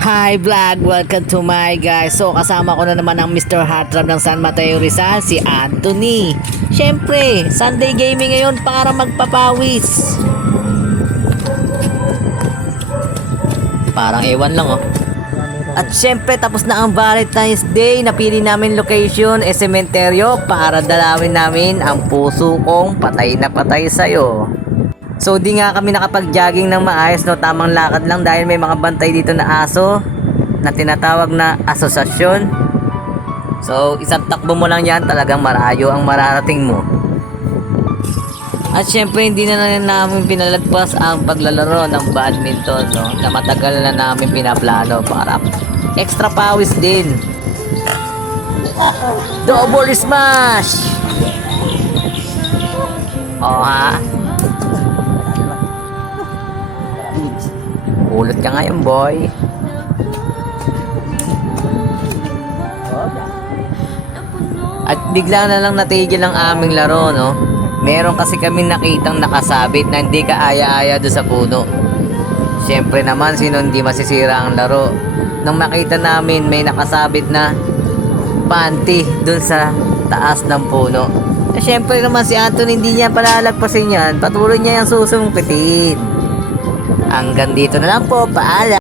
Hi vlog! Welcome to my guys. So kasama ko na naman ang Mr. Heartthrob ng San Mateo Rizal, si Anthony. Syempre, Sunday gaming ngayon para magpapawis. Parang ewan lang oh. At syempre tapos na ang Valentine's Day. Napili namin location sementeryo para dalawin namin ang puso kong patay na patay sa'yo. So di nga kami nakapag-jogging ng maayos, no, tamang lakad lang dahil may mga bantay dito na aso na tinatawag na asosasyon. So isang takbo mo lang yan, talagang marayo ang mararating mo. At syempre hindi na namin pinalagpas ang paglalaro ng badminton, no, na matagal na namin pinaplano para extra pawis din. Double smash! Oh ha? Ulot ka ngayon, boy. At bigla na lang natigil ang aming laro, no? Meron kasi kaming nakitang nakasabit na hindi kaaya-aya doon sa puno. Siyempre naman, sino hindi masisira ang laro? Nang makita namin may nakasabit na panty doon sa taas ng puno. Siyempre naman si Anthony hindi niya palalagpasin yan. Patuloy niya yung susumpitin. Hanggang dito na lang po, paalam.